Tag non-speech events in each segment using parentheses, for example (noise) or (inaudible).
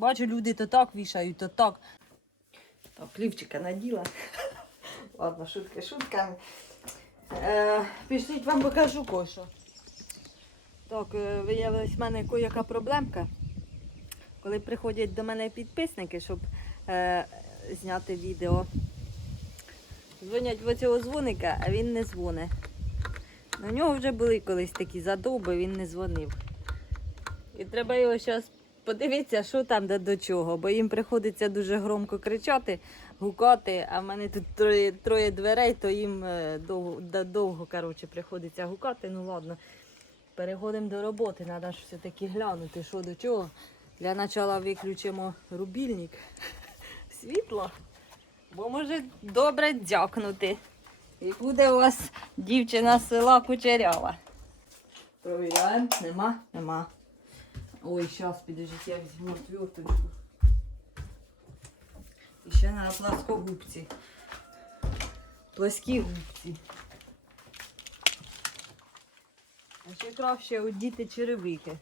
Бачу, люди то так вішають, то так. Так, лівчика наділа. (laughs) Ладно, шутки шутками. Е, пішліть вам покажу кое-що. Так, е, виявилась в мене яка проблемка. Коли приходять до мене підписники, щоб е, зняти відео, дзвонять в цього дзвоника, а він не дзвонить. На нього вже були колись такі задовби, він не дзвонив. І треба його зараз подивитися, що там де до чого, бо їм приходиться дуже громко кричати, гукати, а в мене тут троє, троє дверей, то їм е, довго, довго коротше, приходиться гукати. Ну ладно, переходимо до роботи. Треба ж все-таки глянути, що до чого. Для початку виключимо рубільник, (laughs) світло, бо може добре дзякнути. І буде у вас дівчина села Кучерява. Провіряємо. Нема? Нема. Ой, зараз, підождіть, я візьму тверточку. І ще на пласкогубці. Пласкі губці. А ще краще одіти черевики.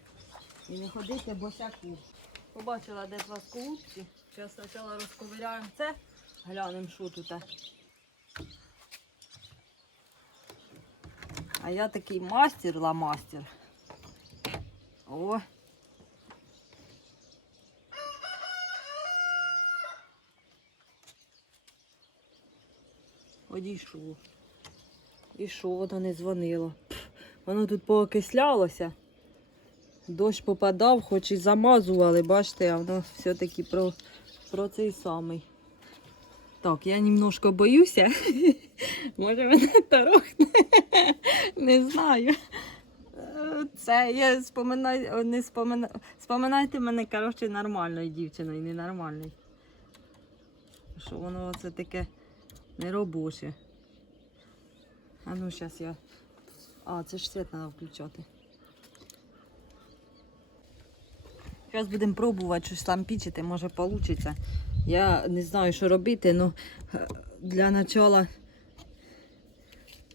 І не ходити босяку. Побачила, де пласкогубці. Зараз спочатку розковиряємо це. Глянемо, що тут. А я такий мастер ламастер. О. Одійшов. І що воно не дзвонило? Воно тут поокислялося. Дощ попадав, хоч і замазували, бачите, а воно все-таки про, про цей самий. Так, я немножко боюся. (laughs) Може мене торохне. Не знаю. Це я споминаю, не спомина... споминайте мене, коротше, нормальною дівчиною, ненормальною. Що воно це таке неробоче. А ну зараз я. А, це ж світ треба включати. Зараз будемо пробувати щось там пічити, може вийде. Я не знаю, що робити, але для начала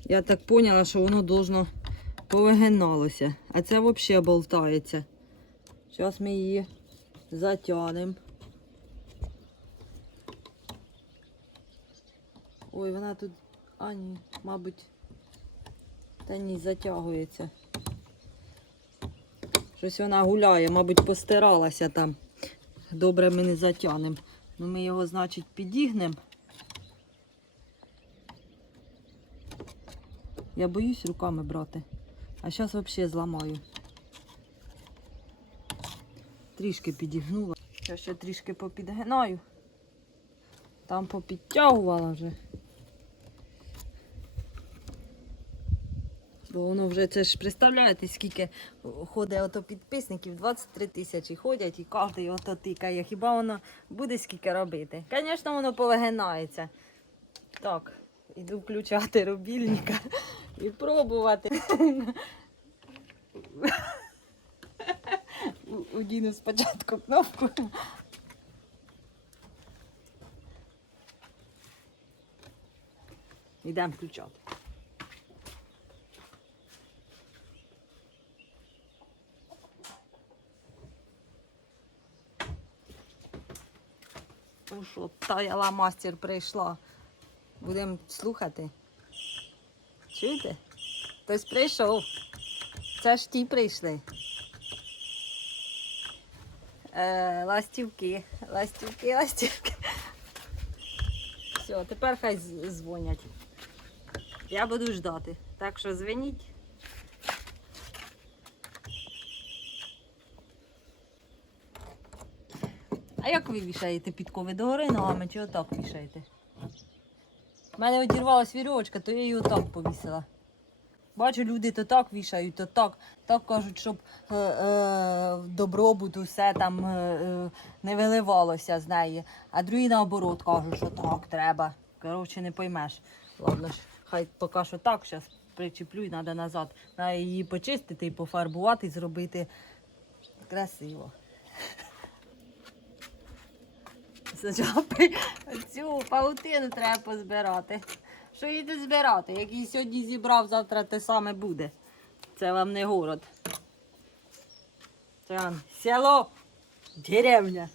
я так поняла, що воно должно повигиналося. А це взагалі болтається. Зараз ми її затягнемо. Ой, вона тут. А, ні, мабуть. Та ні, затягується. Щось вона гуляє, мабуть, постиралася там. Добре ми не затягнемо. Ну, ми його, значить, підігнемо. Я боюсь руками брати. А зараз взагалі зламаю. Трішки підігнула. Я ще трішки попідгинаю. Там попідтягувала вже. Бо воно вже це ж представляєте, скільки ходить ото підписників, 23 тисячі ходять і кожен ото тикає. Хіба воно буде скільки робити? Звісно, воно повигинається. Так, іду включати рубільника і пробувати. Удіну спочатку кнопку. Йдемо включати. Що, таяла мастер прийшла. Будемо слухати. Чуєте? Хтось прийшов. Це ж ті прийшли. Е, ластівки, ластівки, ластівки. Все, тепер хай дзвонять. Я буду ждати. Так що дзвоніть. А як ви вішаєте підкови догори ногами чи отак вішаєте? У мене одірвалась вірьовочка, то я її отак повісила. Бачу, люди то так вішають, то так. Так кажуть, щоб е, е, добробут усе там е, е, не виливалося з неї. А другі наоборот кажуть, що так треба. Коротше, не поймеш. Ладно ж, хай поки що так, зараз причеплю і треба назад. Треба її почистити і пофарбувати, і зробити красиво. Спочатку цю паутину треба позбирати. Що тут збирати? Як її сьогодні зібрав, завтра те саме буде. Це вам не город. Це село, деревня.